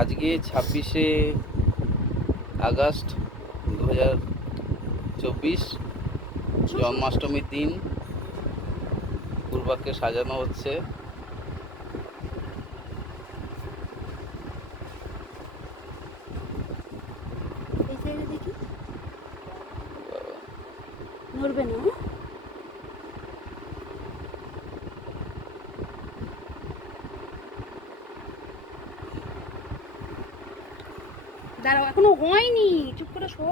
আজকে 26শে আগস্ট 2024 জন্মাষ্টমীর দিন। পূর্বাকে সাজানো হচ্ছে। নড়বে না। দাঁড়াও, এখনো হয়নি, চুপ করে শো।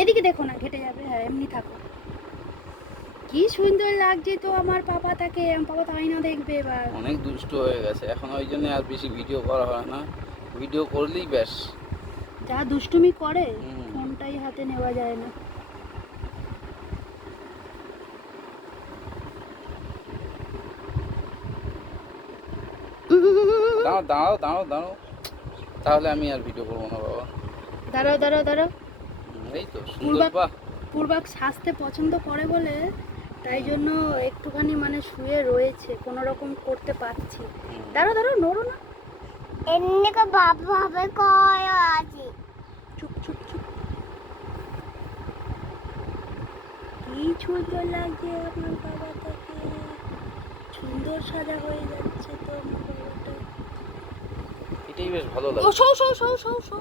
এদিকে দেখো না, ঘেটে যাবে। হ্যাঁ, এমনি থাকো। কি সুন্দর লাগছে তো আমার পাপা তাকে। আমার পাপা তো আয়না দেখবে এবার। অনেক দুষ্ট হয়ে গেছে এখন, ওই জন্য আর বেশি ভিডিও করা হয় না। ভিডিও করলেই ব্যাস। যা দুষ্টুমি করে, ফোনটাই হাতে নেওয়া যায় না। দাঁড়াও দাঁড়াও দাঁড়াও দাঁড়াও, তাহলে আমি আর ভিডিও করবো না বাবা। দাঁড়াও দাঁড়াও দাঁড়াও। এই তো সুন্দর। বাহ, পূর্বাক সাজতে পছন্দ করে বলে তাই জন্য একটুখানি মানে শুয়ে রয়েছে, কোনো রকম করতে পারছি। দাঁড়াও দাঁড়াও, নড়ো না। এমনি করে ভাবে কয় আছে। চুপ চুপ চুপ। কি সুন্দর লাগছে আপনার বাবাটাকে, সুন্দর সাজা হয়ে যাচ্ছে তো আমার বাবাটা। এটাই বেশ ভালো ও লাগে। Show show show show show.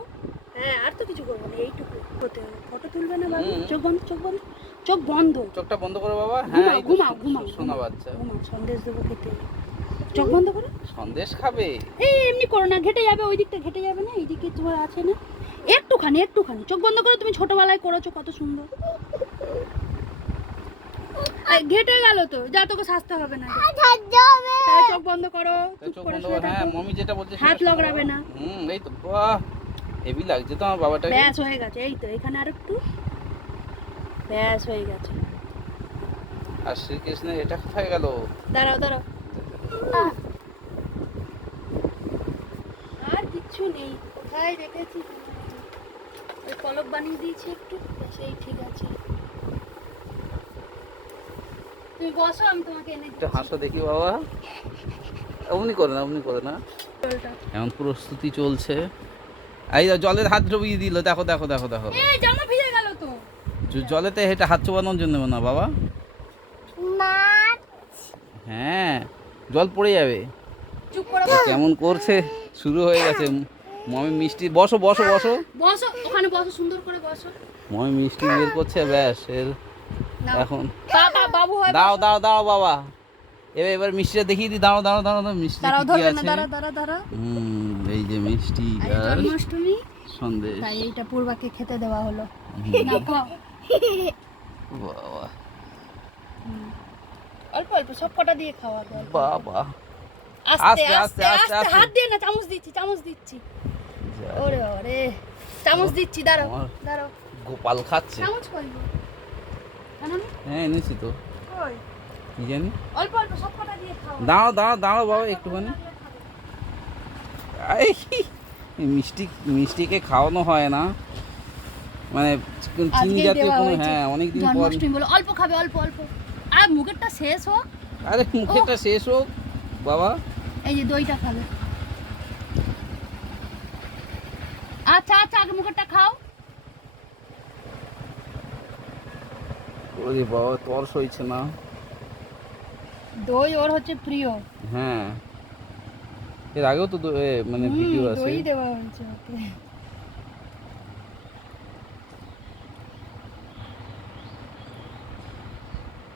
হ্যাঁ, আর তো কিছু করবো না, এইটুকু হতে হবে। ফটো তুলবে না বাবু? চোখ বন্ধ, চোখ বন্ধ, চোখ বন্ধ। চোখটা বন্ধ করো বাবা। হ্যাঁ, এই তো ঘুমাও ঘুমাও শোনা বাচ্চা। ঘুমাও, সন্দেশ দেবো খেতে। চোখ বন্ধ করো। সন্দেশ খাবে? এই এমনি করো না, ঘেটে যাবে, ওই দিকটা ঘেটে যাবে না, এইদিকে তোমার আছে না। একটুখানি একটুখানি চোখ বন্ধ করো। তুমি ছোটবেলায় করেছো কত সুন্দর। ঘেটে গেল তো, যা, তোকে সাজতে হবে না। তাহলে চোখ বন্ধ করো, চুপ চোখ করে বন্ধ শুয়ে করো। হ্যাঁ, থাকো। মমি যেটা বলছে হাত সেটা শোনো লগড়াবে বাবা। না। এই তো বাহ, হেভি লাগছে তো আমার বাবাটাকে। ব্যাস হয়ে গেছে, এই তো এখানে আর একটু। ব্যাস হয়ে গেছে। আর শ্রীকৃষ্ণের এটা কোথায় গেল? দাঁড়াও দাঁড়াও। আর কিচ্ছু নেই, কোথায় রেখেছি ওই কলপ বানিয়ে দিয়েছি একটু, সেই ঠিক আছে। তুমি বসো, আমি তোমাকে এনে একটু দিচ্ছি হাসো দেখি বাবা। অমনি করে না, অমনি করে না। জলটা। এমন প্রস্তুতি চলছে। এই জলের হাত ডুবিয়ে দিল, দেখো দেখো দেখো দেখো। এই জামা ভিজে গেল তো। জলেতে এটা হাত চোবানোর জন্য না বাবা। মাছ হ্যাঁ, জল পড়ে যাবে। চুপ করে কেমন করছে, শুরু হয়ে গেছে। মমি মিষ্টি, বসো বসো বসো। বসো, ওখানে বসো, সুন্দর করে বসো। মমি মিষ্টি বের করছে, ব্যাস এর নাও। এখন। বাবা বাবু হয়। দাঁড়াও দাঁড়াও দাঁড়াও বাবা, এবার মিষ্টিটা দেখিয়ে দিই। দাঁড়াও দাঁড়াও দাঁড়াও দাঁড়াও, মিষ্টি দাঁড়াও, কি ধরবে না, আছে? দাঁড়া দাঁড়া দাঁড়া। এই যে মিষ্টি আজ আর জন্মাষ্টমী, সন্দেশ। তাই এইটা পূর্বাকে খেতে দেওয়া হলো। না খাও। বাবা অল্প অল্প সব কটা দিয়ে খাওয়া দাও। বাবা, আস্তে আস্তে, আস্তে আস্তে, আস্তে, আস্তে। হাত দিয়ে না, চামচ দিচ্ছি, চামচ দিচ্ছি। ওরে বাবা রে, চামচ দিচ্ছি, দাঁড়াও আমার দাঁড়াও। গোপাল খাচ্ছে। চামচ কই গো? জানো না? হ্যাঁ, এনেছি তো। কই? কি জানি। অল্প অল্প সব কটা দিয়ে খাও। দাঁড়াও দাঁড়াও দাঁড়াও বাবা একটুখানি। এই মিষ্টিকে খাওয়ানো হয় না, মানে চিনি আজকেই জাতীয় দেওয়া কোনো। হয়েছে। হ্যাঁ, অনেকদিন পর। জন্মাষ্টমী বলে অল্প খাবে, অল্প অল্প। আর মুখেরটা শেষ হোক। আরে মুখেটা শেষ হোক বাবা। এই যে দইটা খাবে। আচ্ছা আচ্ছা, আগে মুখেরটা খাও। ওরে বাবা, তর সইছে না। দই ওর হচ্ছে প্রিয়। হ্যাঁ, এর আগেও তো মানে ভিডিও আছে। দই দেওয়া হয়েছে ওকে।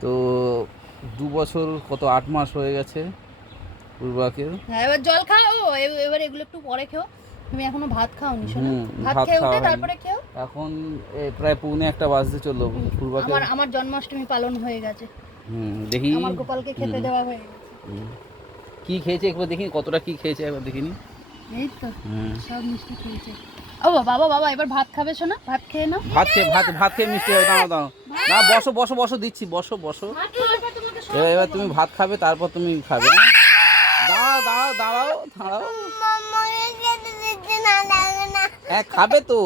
তো 2 বছর কত 8 মাস হয়ে গেছে পূর্বাকে। হ্যাঁ, এবার জল খাও। এবার এগুলো একটু পরে খেও। তুমি এখনো ভাত খাওনি শোনো। ভাত ভাত খেয়ে খাওয়া উঠে হয়নি। তারপরে খেও। এখন প্রায় 1:45 বাজতে চললো পূর্বাকে। আমার জন্মাষ্টমী পালন হয়ে গেছে। দেখি আমার গোপালকে খেতে দেওয়া হয়ে গেছে। কি খেয়েছে একবার দেখিনি, কতটা কি খেয়েছে একবার দেখিনি। এই তো সব মিষ্টি খেয়েছে। ও বাবা বাবা, এবার ভাত খাবে শোনা, ভাত খেয়ে নাও। ভাত খেয়ে মিষ্টি হবে। দাঁড়াও দাঁড়াও, না বসো বসো বসো, দিচ্ছি, বসো বসো। এবার তুমি ভাত খাবে, তারপর তুমি খাবে। দাঁড়াও দাঁড়াও দাঁড়াও দাঁড়াও। হ্যাঁ, খাবে তো।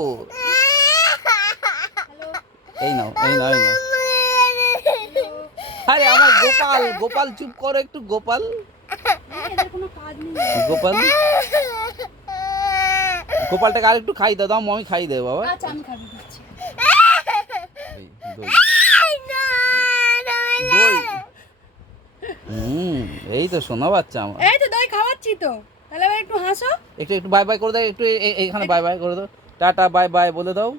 এই নাও এই নাও এই নাও। আরে আমার গোপাল, গোপাল চুপ করো একটু, গোপাল এদের কোনো কাজ নেই। গোপাল। গোপালটাকে আর একটু খাই দাও, দাও মমি খাই দেবে বাবা। আচ্ছা আমি খাবি দিচ্ছি। এই, দই দই এই তো শোনা বাচ্চা আমার। এই তো দই খাওয়াচ্ছি তো, তাহলে আবার একটু হাসো। একটু একটু বাই বাই করে দাও, একটু এইখানে বাই বাই করে দাও, টাটা বাই বাই বলে দাও।